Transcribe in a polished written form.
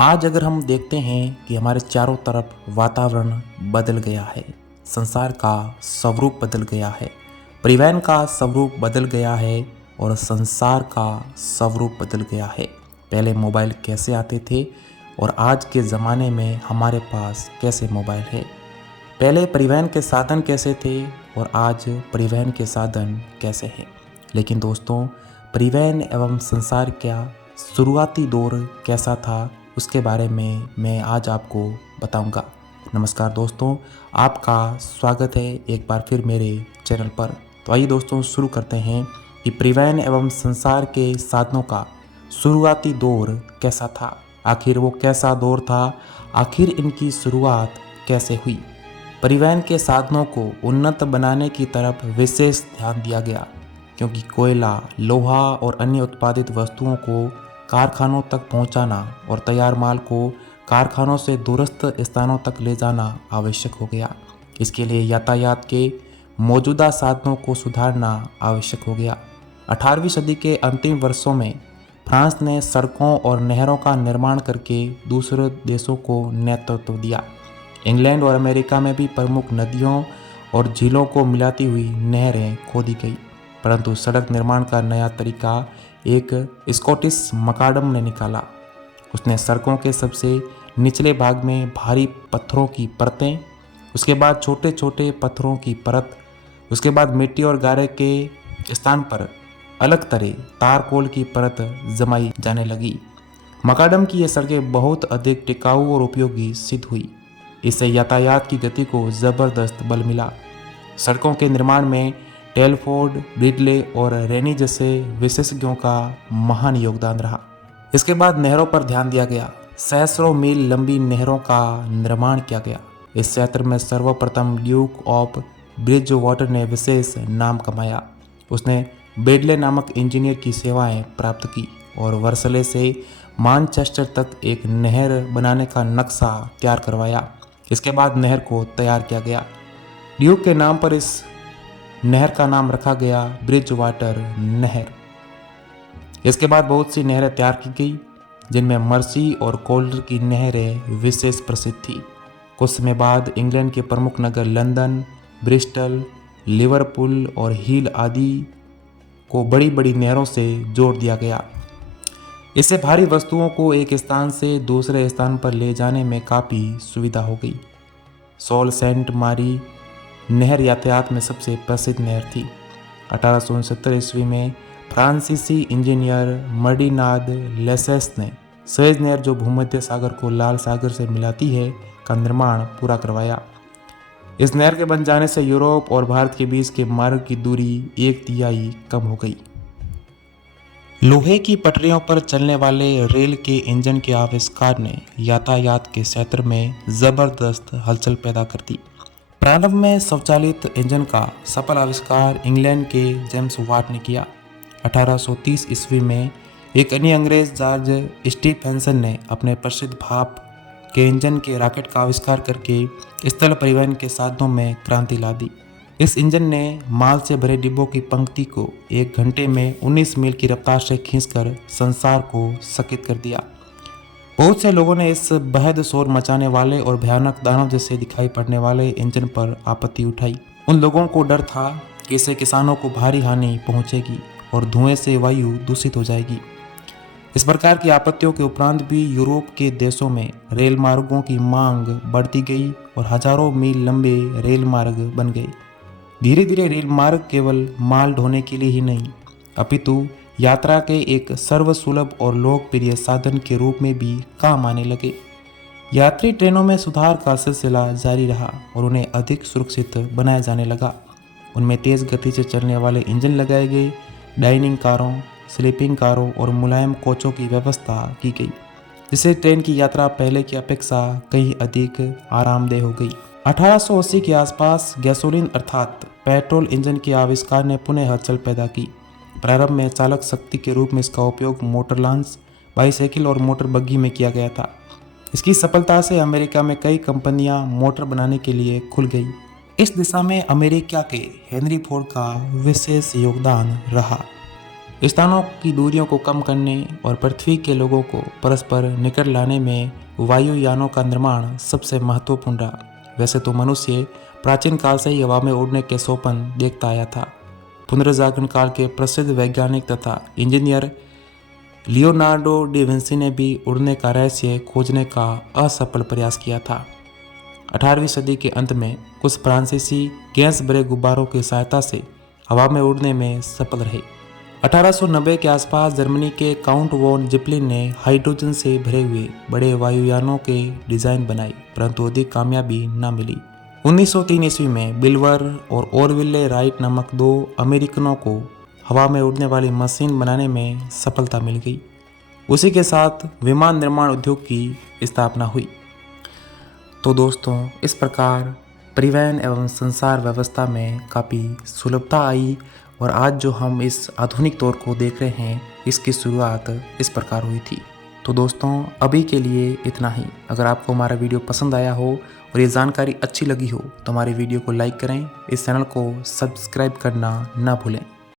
आज अगर हम देखते हैं कि हमारे चारों तरफ वातावरण बदल गया है, संसार का स्वरूप बदल गया है, परिवहन का स्वरूप बदल गया है और संसार का स्वरूप बदल गया है। पहले मोबाइल कैसे आते थे और आज के ज़माने में हमारे पास कैसे मोबाइल है। पहले परिवहन के साधन कैसे थे और आज परिवहन के साधन कैसे हैं। लेकिन दोस्तों, परिवहन एवं संसार का शुरुआती दौर कैसा था, उसके बारे में मैं आज आपको बताऊंगा। नमस्कार दोस्तों, आपका स्वागत है एक बार फिर मेरे चैनल पर। तो आइए दोस्तों, शुरू करते हैं कि परिवहन एवं संसार के साधनों का शुरुआती दौर कैसा था। आखिर वो कैसा दौर था, आखिर इनकी शुरुआत कैसे हुई। परिवहन के साधनों को उन्नत बनाने की तरफ विशेष ध्यान दिया गया, क्योंकि कोयला, लोहा और अन्य उत्पादित वस्तुओं को कारखानों तक पहुंचाना और तैयार माल को कारखानों से दूरस्थ स्थानों तक ले जाना आवश्यक हो गया। इसके लिए यातायात के मौजूदा साधनों को सुधारना आवश्यक हो गया। 18वीं सदी के अंतिम वर्षों में फ्रांस ने सड़कों और नहरों का निर्माण करके दूसरे देशों को नेतृत्व दिया। इंग्लैंड और अमेरिका में भी प्रमुख नदियों और झीलों को मिलाती हुई नहरें खोदी गई। परंतु सड़क निर्माण का नया तरीका एक स्कॉटिश मकाडम ने निकाला। उसने सड़कों के सबसे निचले भाग में भारी पत्थरों की परतें, उसके बाद छोटे छोटे पत्थरों की परत, उसके बाद मिट्टी और गारे के स्थान पर अलग तरह तारकोल की परत जमाई जाने लगी। मकाडम की ये सड़कें बहुत अधिक टिकाऊ और उपयोगी सिद्ध हुई। इससे यातायात की गति को ज़बरदस्त बल मिला। सड़कों के निर्माण में टेलफोर्ड, ब्रिडले और रेनी जैसे विशेषज्ञों का महान योगदान रहा। इसके बाद नहरों पर ध्यान दिया गया। सैकड़ों मील लंबी नहरों का निर्माण किया गया। इस क्षेत्र में सर्वप्रथम ड्यूक ऑफ ब्रिज वाटर ने विशेष नाम कमाया। उसने ब्रिडले नामक इंजीनियर की सेवाएं प्राप्त की और वर्सले से मानचेस्टर तक एक नहर बनाने का नक्शा तैयार करवाया। इसके बाद नहर को तैयार किया गया। ड्यूक के नाम पर इस नहर का नाम रखा गया ब्रिज वाटर नहर। इसके बाद बहुत सी नहरें तैयार की गई, जिनमें मर्सी और कोल्डर की नहरें विशेष प्रसिद्ध थी। कुछ समय बाद इंग्लैंड के प्रमुख नगर लंदन, ब्रिस्टल, लिवरपूल और हील आदि को बड़ी बड़ी नहरों से जोड़ दिया गया। इससे भारी वस्तुओं को एक स्थान से दूसरे स्थान पर ले जाने में काफ़ी सुविधा हो गई। सॉल सेंट मारी नहर यातायात में सबसे प्रसिद्ध नहर थी। 1869 ईस्वी में फ्रांसीसी इंजीनियर मर्डिनाद लेसेस ने सुएज नहर, जो भूमध्य सागर को लाल सागर से मिलाती है, का निर्माण पूरा करवाया। इस नहर के बन जाने से यूरोप और भारत के बीच के मार्ग की दूरी 1/3 कम हो गई। लोहे की पटरियों पर चलने वाले रेल के इंजन के आविष्कार ने यातायात के क्षेत्र में ज़बरदस्त हलचल पैदा कर दी। प्रारंभ में स्वचालित इंजन का सफल आविष्कार इंग्लैंड के जेम्स वाट ने किया। 1830 ईस्वी में एक अन्य अंग्रेज जॉर्ज स्टीफेंसन ने अपने प्रसिद्ध भाप के इंजन के रॉकेट का आविष्कार करके स्थल परिवहन के साधनों में क्रांति ला दी। इस इंजन ने माल से भरे डिब्बों की पंक्ति को 1 घंटे में 19 मील की रफ्तार से खींचकर संसार को चकित कर दिया। बहुत से लोगों ने इस बेहद शोर मचाने वाले और भयानक दानव जैसे दिखाई पड़ने वाले इंजन पर आपत्ति उठाई। उन लोगों को डर था कि इससे किसानों को भारी हानि पहुंचेगी और धुएं से वायु दूषित हो जाएगी। इस प्रकार की आपत्तियों के उपरांत भी यूरोप के देशों में रेल मार्गों की मांग बढ़ती गई और हजारों मील लंबे रेल मार्ग बन गए। धीरे धीरे रेल मार्ग केवल माल ढोने के लिए ही नहीं, अपितु यात्रा के एक सर्वसुलभ और लोकप्रिय साधन के रूप में भी काम आने लगे। यात्री ट्रेनों में सुधार का सिलसिला जारी रहा और उन्हें अधिक सुरक्षित बनाया जाने लगा। उनमें तेज गति से चलने वाले इंजन लगाए गए, डाइनिंग कारों, स्लीपिंग कारों और मुलायम कोचों की व्यवस्था की गई, जिससे ट्रेन की यात्रा पहले की अपेक्षा कहीं अधिक आरामदेह हो गई। 1880 के आसपास गैसोलीन अर्थात पेट्रोल इंजन के आविष्कार ने पुनः हलचल पैदा की। प्रारंभ में चालक शक्ति के रूप में इसका उपयोग मोटर लॉन्च, बाईसाइकिल और मोटर बग्गी में किया गया था। इसकी सफलता से अमेरिका में कई कंपनियां मोटर बनाने के लिए खुल गई। इस दिशा में अमेरिका के हेनरी फोर्ड का विशेष योगदान रहा। स्थानों की दूरियों को कम करने और पृथ्वी के लोगों को परस्पर निकट लाने में वायुयानों का निर्माण सबसे महत्वपूर्ण रहा। वैसे तो मनुष्य प्राचीन काल से ही हवा में उड़ने के सोपन देखता आया था। पुनर्जागरण काल के प्रसिद्ध वैज्ञानिक तथा इंजीनियर लियोनार्डो डी विंसी ने भी उड़ने का रहस्य खोजने का असफल प्रयास किया था। 18वीं सदी के अंत में कुछ फ्रांसीसी गैस भरे गुब्बारों की सहायता से हवा में उड़ने में सफल रहे। 1890 के आसपास जर्मनी के काउंट वॉन जिप्लिन ने हाइड्रोजन से भरे हुए बड़े वायुयानों के डिजाइन बनाए, परंतु अधिक कामयाबी न मिली। 1903 ईस्वी में बिल्वर और ओरविले राइट नामक 2 अमेरिकनों को हवा में उड़ने वाली मशीन बनाने में सफलता मिल गई। उसी के साथ विमान निर्माण उद्योग की स्थापना हुई। तो दोस्तों, इस प्रकार परिवहन एवं संचार व्यवस्था में काफ़ी सुलभता आई और आज जो हम इस आधुनिक दौर को देख रहे हैं, इसकी शुरुआत इस प्रकार हुई थी। तो दोस्तों, अभी के लिए इतना ही। अगर आपको हमारा वीडियो पसंद आया हो और ये जानकारी अच्छी लगी हो तो हमारे वीडियो को लाइक करें, इस चैनल को सब्सक्राइब करना ना भूलें।